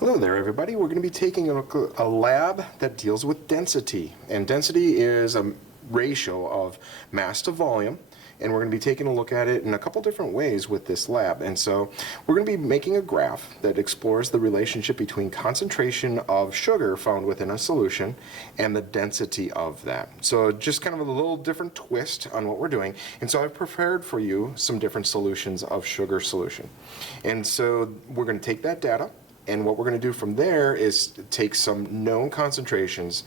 Hello there, everybody. We're going to be taking a lab that deals with density. And density is a ratio of mass to volume. And we're going to be taking a look at it in a couple different ways with this lab. And so we're going to be making a graph that explores the relationship between concentration of sugar found within a solution and the density of that. So just kind of a little different twist on what we're doing. And so I've prepared for you some different solutions of sugar solution. And so we're going to take that data, and what we're going to do from there is take some known concentrations,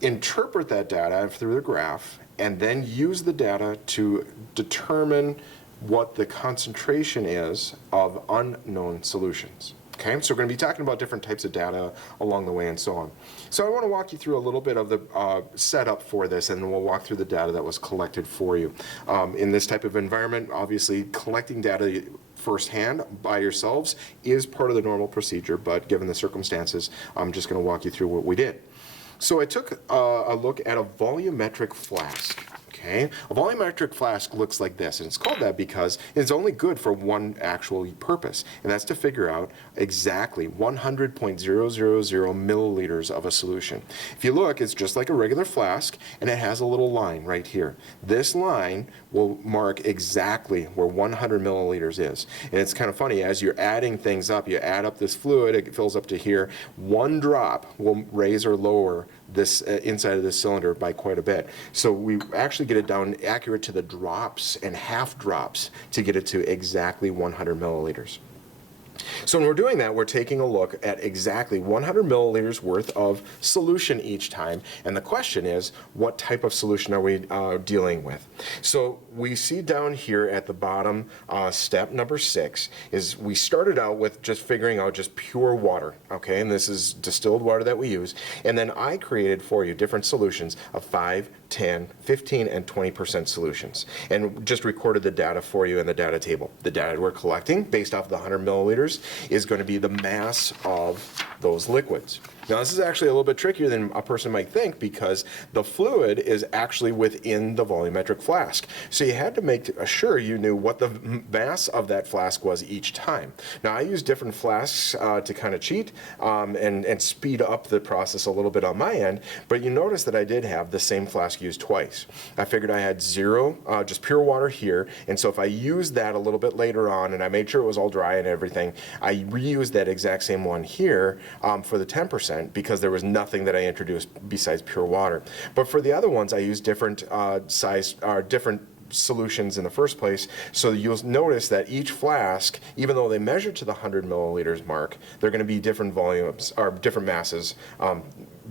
interpret that data through the graph, and then use the data to determine what the concentration is of unknown solutions. Okay, so we're going to be talking about different types of data along the way and so on. So I want to walk you through a little bit of the setup for this, and then we'll walk through the data that was collected for you. In this type of environment, obviously collecting data firsthand by yourselves is part of the normal procedure, but given the circumstances, I'm just going to walk you through what we did. So I took a look at a volumetric flask. Okay? A volumetric flask looks like this, and it's called that because it's only good for one actual purpose, and that's to figure out exactly 100.000 milliliters of a solution. If you look, it's just like a regular flask, and it has a little line right here. This line will mark exactly where 100 milliliters is. And it's kind of funny, as you're adding things up, you add up this fluid, it fills up to here. One drop will raise or lower this inside of this cylinder by quite a bit. So we actually get it down accurate to the drops and half drops to get it to exactly 100 milliliters. So when we're doing that, we're taking a look at exactly 100 milliliters worth of solution each time. And the question is, what type of solution are we dealing with? So we see down here at the bottom, step number 6, is we started out with just figuring out just pure water. Okay, and this is distilled water that we use. And then I created for you different solutions of 5, 10, 15, and 20% solutions, and just recorded the data for you in the data table. The data we're collecting based off of the 100 milliliters is going to be the mass of those liquids. Now this is actually a little bit trickier than a person might think, because the fluid is actually within the volumetric flask. So you had to make sure you knew what the mass of that flask was each time. Now I use different flasks to kind of cheat and speed up the process a little bit on my end, but you notice that I did have the same flask used twice. I figured I had zero, just pure water here, and so if I used that a little bit later on and I made sure it was all dry and everything, I reused that exact same one here for the 10%, because there was nothing that I introduced besides pure water. But for the other ones, I used different different solutions in the first place, so you'll notice that each flask, even though they measure to the 100 milliliters mark, they're going to be different volumes, or different masses,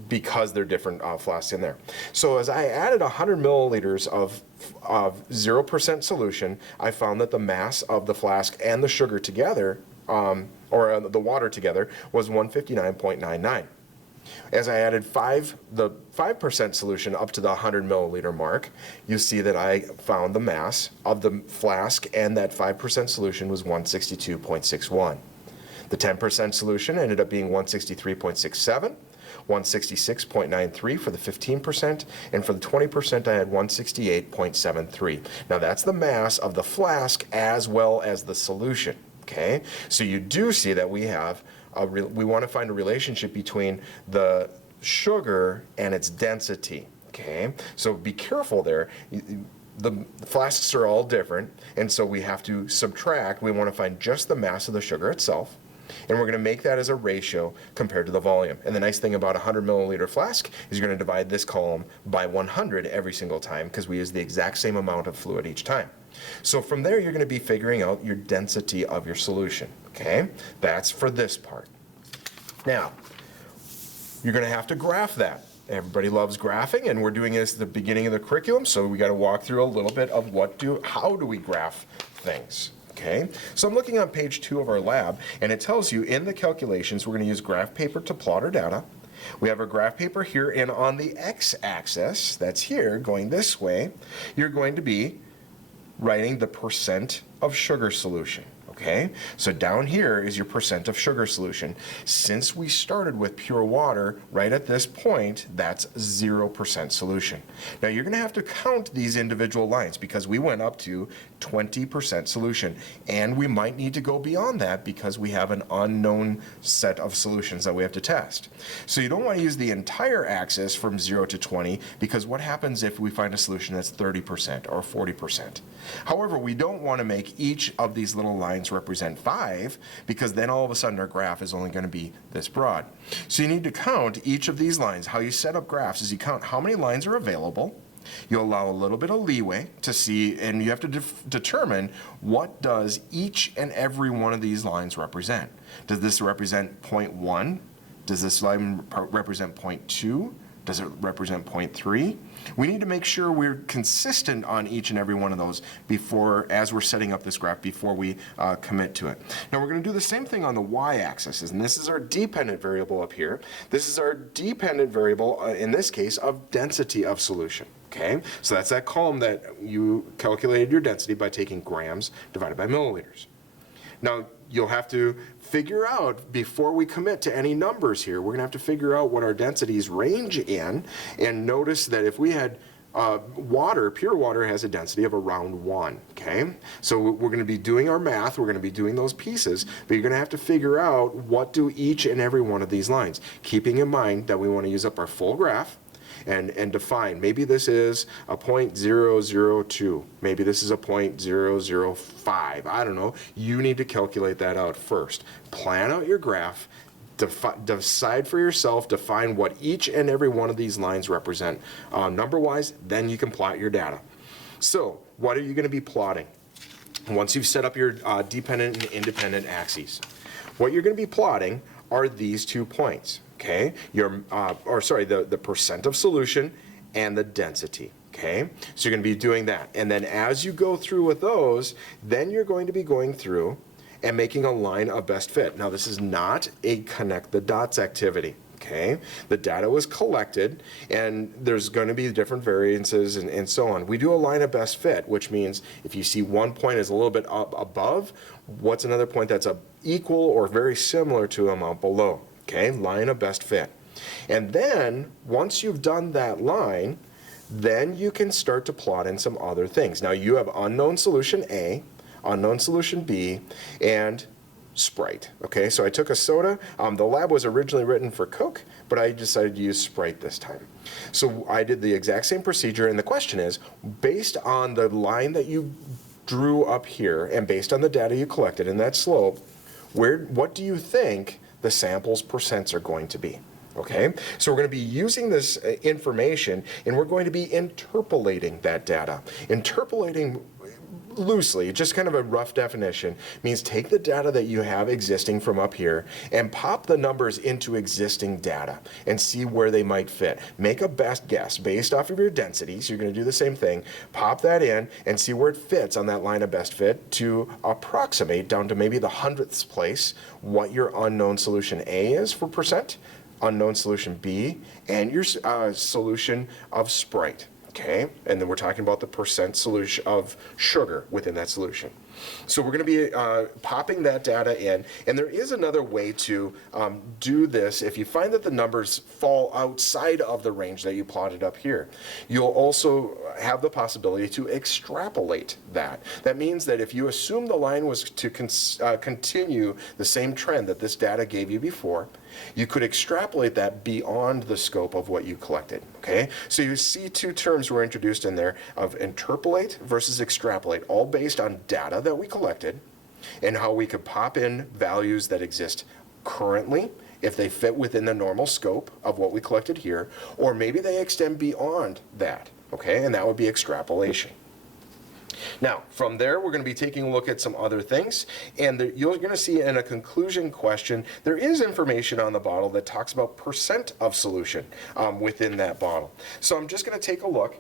because they're different flasks in there. So as I added 100 milliliters of 0% solution, I found that the mass of the flask and the sugar together, or the water together, was 159.99. As I added the 5% solution up to the 100 milliliter mark, you see that I found the mass of the flask and that 5% solution was 162.61. The 10% solution ended up being 163.67, 166.93 for the 15%, and for the 20% I had 168.73. Now that's the mass of the flask as well as the solution. Okay, so you do see that we have we want to find a relationship between the sugar and its density. Okay, so be careful there. The flasks are all different, and so we have to subtract. We want to find just the mass of the sugar itself, and we're going to make that as a ratio compared to the volume. And the nice thing about a 100 milliliter flask is you're going to divide this column by 100 every single time, because we use the exact same amount of fluid each time. So from there, you're going to be figuring out your density of your solution. Okay, that's for this part. Now, you're going to have to graph that. Everybody loves graphing, and we're doing this at the beginning of the curriculum, so we got to walk through a little bit of how do we graph things. Okay, so I'm looking on page 2 of our lab, and it tells you in the calculations we're going to use graph paper to plot our data. We have our graph paper here, and on the x-axis, that's here, going this way, you're going to be writing the percent of sugar solution. Okay, so down here is your percent of sugar solution. Since we started with pure water, right at this point, that's 0% solution. Now you're going to have to count these individual lines, because we went up to 20% solution. And we might need to go beyond that because we have an unknown set of solutions that we have to test. So you don't want to use the entire axis from 0 to 20, because what happens if we find a solution that's 30% or 40%? However, we don't want to make each of these little lines represent 5, because then all of a sudden our graph is only going to be this broad. So you need to count each of these lines. How you set up graphs is you count how many lines are available. You allow a little bit of leeway to see, and you have to determine what does each and every one of these lines represent. Does this represent 0.1? Does this line represent 0.2? Does it represent 0.3? We need to make sure we're consistent on each and every one of those before, as we're setting up this graph, before we commit to it. Now we're going to do the same thing on the y-axis, and this is our dependent variable up here. This is our dependent variable, in this case, of density of solution. Okay, so that's that column that you calculated your density by taking grams divided by milliliters. Now, you'll have to figure out, before we commit to any numbers here, we're going to have to figure out what our densities range in, and notice that if we had water, pure water has a density of around 1, okay? So we're going to be doing our math, we're going to be doing those pieces, but you're going to have to figure out what do each and every one of these lines, keeping in mind that we want to use up our full graph, and define. Maybe this is a 0.002. Maybe this is a 0.005. I don't know. You need to calculate that out first. Plan out your graph. Decide for yourself, define what each and every one of these lines represent number-wise, then you can plot your data. So what are you going to be plotting? Once you've set up your dependent and independent axes, what you're going to be plotting are these 2 points. Okay, the percent of solution and the density. Okay, so you're going to be doing that, and then as you go through with those, then you're going to be going through and making a line of best fit. Now, this is not a connect the dots activity. Okay, the data was collected, and there's going to be different variances and so on. We do a line of best fit, which means if you see one point is a little bit up above, what's another point that's equal or very similar to amount below? Okay, line of best fit. And then, once you've done that line, then you can start to plot in some other things. Now, you have unknown solution A, unknown solution B, and Sprite. Okay, so I took a soda. The lab was originally written for Coke, but I decided to use Sprite this time. So I did the exact same procedure, and the question is, based on the line that you drew up here, and based on the data you collected in that slope, what do you think the sample's percents are going to be? Okay, so we're going to be using this information, and we're going to be interpolating that data. Interpolating, loosely, just kind of a rough definition, means take the data that you have existing from up here and pop the numbers into existing data and see where they might fit. Make a best guess based off of your density, so you're going to do the same thing. Pop that in and see where it fits on that line of best fit to approximate down to maybe the 100th place what your unknown solution A is for percent, unknown solution B, and your solution of Sprite. Okay, and then we're talking about the percent solution of sugar within that solution. So we're going to be popping that data in, and there is another way to do this. If you find that the numbers fall outside of the range that you plotted up here, you'll also have the possibility to extrapolate that. That means that if you assume the line was to continue the same trend that this data gave you before, you could extrapolate that beyond the scope of what you collected. Okay, so you see 2 terms were introduced in there of interpolate versus extrapolate, all based on data that we collected and how we could pop in values that exist currently if they fit within the normal scope of what we collected here, or maybe they extend beyond that. Okay, and that would be extrapolation. Now, from there, we're going to be taking a look at some other things, and you're going to see in a conclusion question, there is information on the bottle that talks about percent of solution within that bottle. So I'm just going to take a look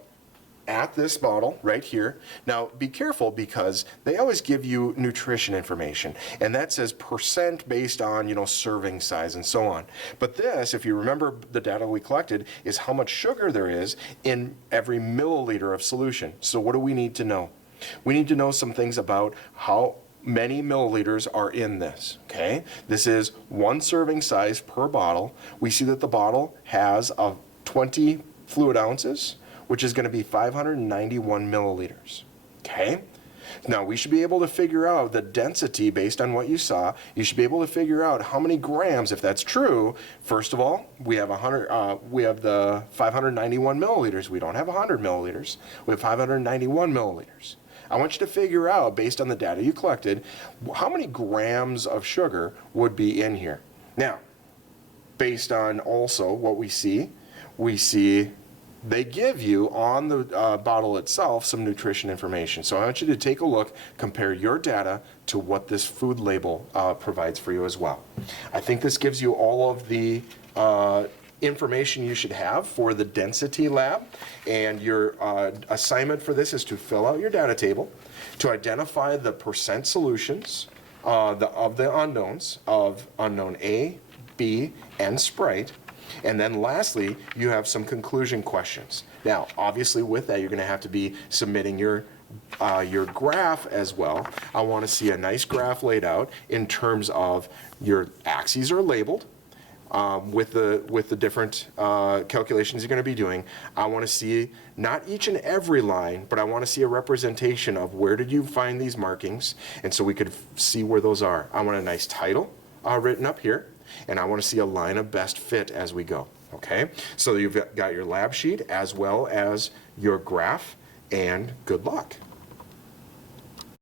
at this bottle right here. Now, be careful because they always give you nutrition information, and that says percent based on, serving size and so on. But this, if you remember the data we collected, is how much sugar there is in every milliliter of solution. So what do we need to know? We need to know some things about how many milliliters are in this, okay? This is 1 serving size per bottle. We see that the bottle has 20 fluid ounces, which is going to be 591 milliliters, okay? Now, we should be able to figure out the density based on what you saw. You should be able to figure out how many grams, if that's true. First of all, we have we have the 591 milliliters. We don't have 100 milliliters. We have 591 milliliters. I want you to figure out, based on the data you collected, how many grams of sugar would be in here. Now, based on also what we see they give you on the bottle itself some nutrition information. So I want you to take a look, compare your data to what this food label provides for you as well. I think this gives you all of the information you should have for the density lab, and your assignment for this is to fill out your data table, to identify the percent solutions of the unknowns of unknown A, B, and Sprite. And then lastly, you have some conclusion questions. Now, obviously with that, you're going to have to be submitting your graph as well. I want to see a nice graph laid out in terms of your axes are labeled with the different calculations you're going to be doing. I want to see not each and every line, but I want to see a representation of where did you find these markings, and so we could see where those are. I want a nice title written up here. And I want to see a line of best fit as we go, okay? So you've got your lab sheet as well as your graph, and good luck.